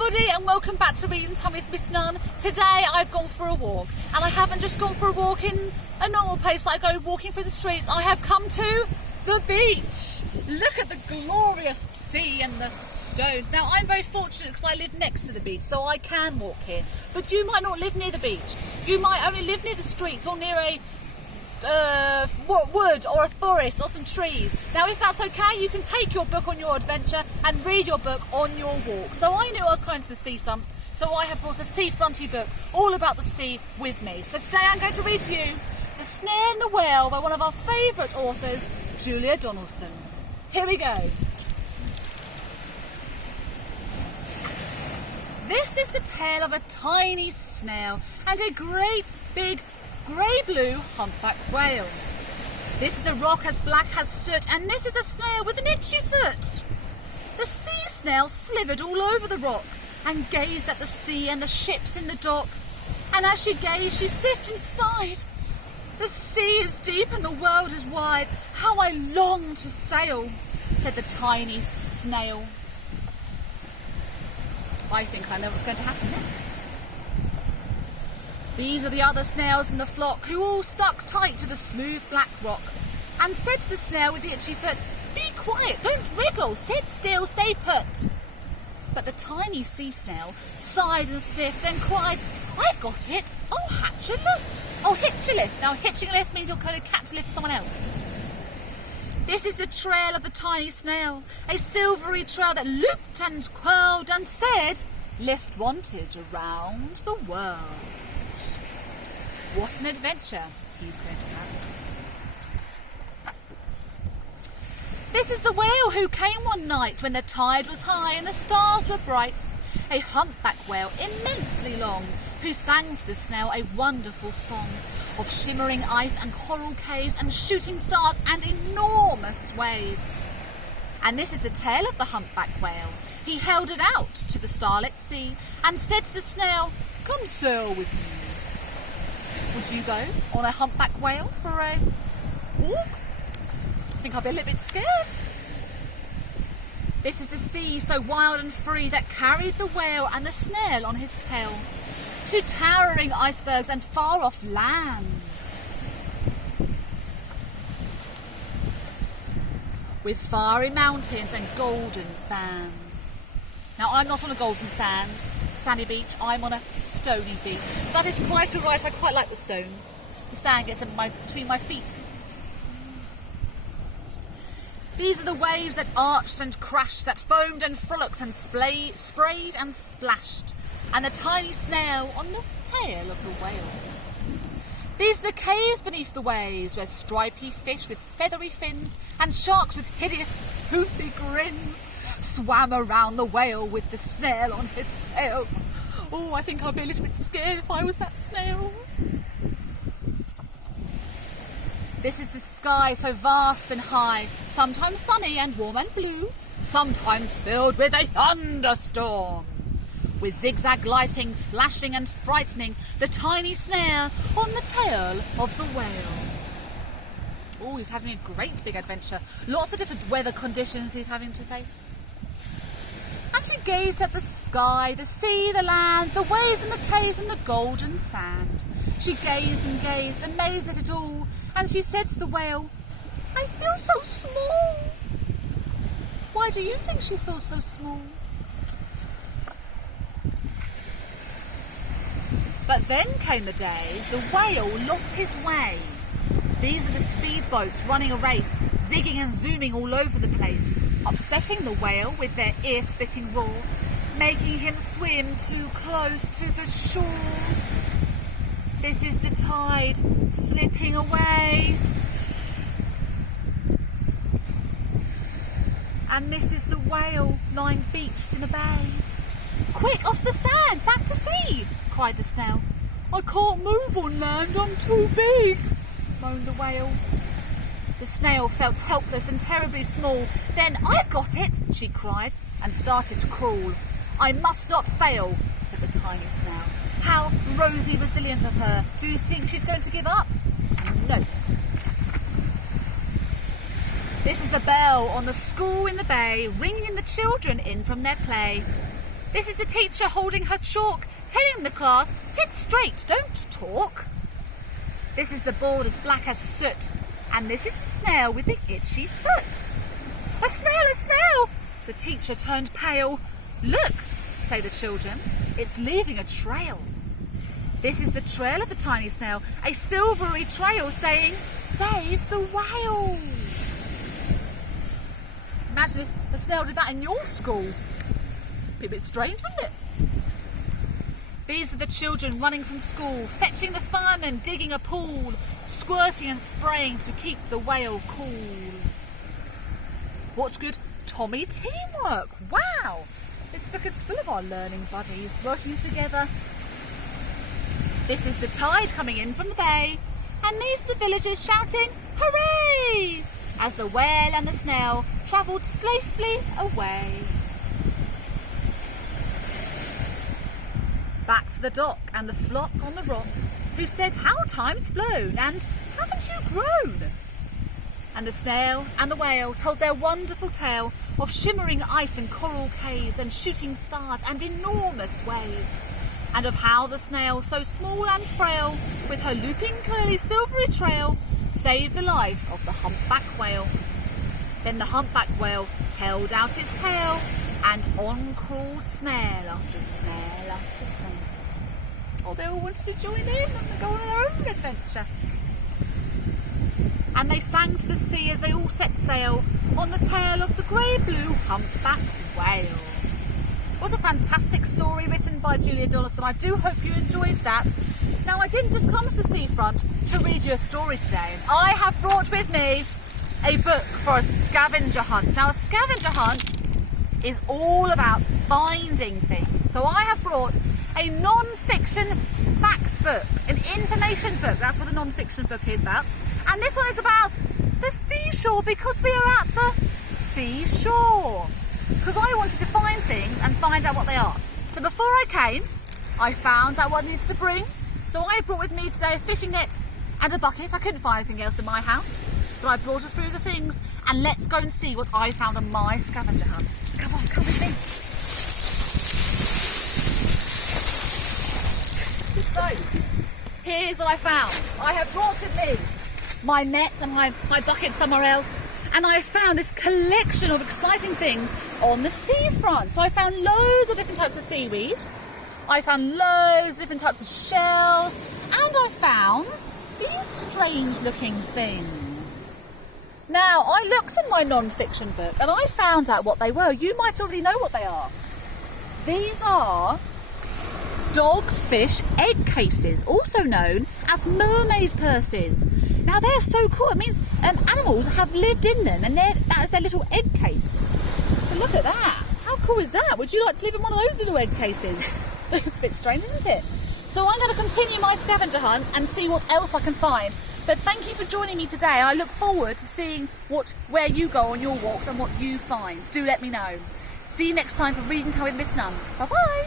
everybody, and welcome back to Reading Time with Miss Nunn. Today I've gone for a walk, and I haven't just gone for a walk in a normal place like I go walking through the streets. I have come to the beach. Look at the glorious sea and the stones. Now I'm very fortunate because I live next to the beach, so I can walk here. But you might not live near the beach. You might only live near the streets or near a wood or a forest or some trees. Now if that's okay, you can take your book on your adventure and read your book on your walk. So I knew I was coming to the sea some, so I have brought a seafronty book all about the sea with me. So today I'm going to read to you The Snail and the Whale by one of our favourite authors, Julia Donaldson. Here we go. This is the tale of a tiny snail and a great big grey-blue humpback whale. This is a rock as black as soot, and this is a snail with an itchy foot. The sea snail slithered all over the rock and gazed at the sea and the ships in the dock. And as she gazed, she sifted and sighed. The sea is deep and the world is wide. How I long to sail, said the tiny snail. I think I know what's going to happen next. These are the other snails in the flock, who all stuck tight to the smooth black rock, and said to the snail with the itchy foot, "Be quiet, don't wriggle, sit still, stay put." But the tiny sea snail sighed and sniffed, then cried, "I've got it, I'll hatch a lift. I'll hitch a lift." Now hitching a lift means you're going to catch a lift for someone else. This is the trail of the tiny snail, a silvery trail that looped and curled and said, "Lift wanted around the world." What an adventure he's going to have. This is the whale who came one night when the tide was high and the stars were bright. A humpback whale immensely long, who sang to the snail a wonderful song of shimmering ice and coral caves and shooting stars and enormous waves. And this is the tale of the humpback whale. He held it out to the starlit sea and said to the snail, "Come sail with me." Would you go on a humpback whale for a walk? I think I'd be a little bit scared. This is the sea so wild and free that carried the whale and the snail on his tail to towering icebergs and far off lands, with fiery mountains and golden sands. Now I'm not on a golden sandy beach, I'm on a stony beach. That is quite alright, I quite like the stones. The sand gets between my feet. These are the waves that arched and crashed, that foamed and frolicked and sprayed and splashed, and the tiny snail on the tail of the whale. These are the caves beneath the waves, where stripy fish with feathery fins and sharks with hideous toothy grins swam around the whale with the snail on his tail. Oh, I think I'd be a little bit scared if I was that snail. This is the sky so vast and high, sometimes sunny and warm and blue, sometimes filled with a thunderstorm, with zigzag lighting, flashing and frightening the tiny snail on the tail of the whale. Oh, he's having a great big adventure. Lots of different weather conditions he's having to face. And she gazed at the sky, the sea, the land, the waves and the caves and the golden sand. She gazed and gazed, amazed at it all, and she said to the whale, "I feel so small." Why do you think she feels so small? But then came the day the whale lost his way. These are the speedboats running a race, zigging and zooming all over the place, upsetting the whale with their ear-splitting roar, making him swim too close to the shore. This is the tide slipping away. And this is the whale lying beached in a bay. "Quick, off the sand, back to sea," cried the snail. "I can't move on land, I'm too big," moaned the whale. The snail felt helpless and terribly small. Then, "I've got it," she cried, and started to crawl. "I must not fail," said the tiny snail. How rosy resilient of her. Do you think she's going to give up? No. This is the bell on the school in the bay, ringing the children in from their play. This is the teacher holding her chalk, telling the class, sit straight, don't talk. This is the board as black as soot, and this is the snail with the itchy foot. A snail, a snail! The teacher turned pale. Look, say the children, it's leaving a trail. This is the trail of the tiny snail, a silvery trail saying, save the whale. Imagine if the snail did that in your school. Be a bit strange, wouldn't it? These are the children running from school, fetching the firemen, digging a pool, squirting and spraying to keep the whale cool. What's good? Tommy teamwork. Wow! This book is full of our learning buddies working together. This is the tide coming in from the bay, and these are the villagers shouting, hooray! As the whale and the snail travelled safely away. Back to the dock and the flock on the rock, who said, how time's flown, and haven't you grown? And the snail and the whale told their wonderful tale of shimmering ice and coral caves and shooting stars and enormous waves, and of how the snail, so small and frail, with her looping curly silvery trail, saved the life of the humpback whale. Then the humpback whale held out its tail, and on crawled snail after snail after snail. Oh, they all wanted to join in and go on their own adventure. And they sang to the sea as they all set sail on the tail of the grey-blue humpback whale. It was a fantastic story written by Julia Donaldson. I do hope you enjoyed that. Now, I didn't just come to the seafront to read you a story today. I have brought with me a book for a scavenger hunt. Now, a scavenger hunt is all about finding things. So I have brought a non-fiction facts book, an information book. That's what a non-fiction book is about. And this one is about the seashore, because we are at the seashore. Because I wanted to find things and find out what they are. So before I came, I found out what I needed to bring. So I brought with me today a fishing net and a bucket. I couldn't find anything else in my house, but I brought a few of the things, and let's go and see what I found on my scavenger hunt. Come on, come with me. So, here's what I found. I have brought with me my net and my bucket somewhere else, and I found this collection of exciting things on the seafront. So I found loads of different types of seaweed, I found loads of different types of shells, and I found these strange looking things. Now, I looked in my non-fiction book and I found out what they were. You might already know what they are. These are dogfish egg cases, also known as mermaid purses. Now, they're so cool. It means animals have lived in them, and that is their little egg case. So look at that. How cool is that? Would you like to live in one of those little egg cases? It's a bit strange, isn't it? So I'm going to continue my scavenger hunt and see what else I can find. But thank you for joining me today. I look forward to seeing where you go on your walks and what you find. Do let me know. See you next time for Reading Time with Miss Nunn. Bye-bye.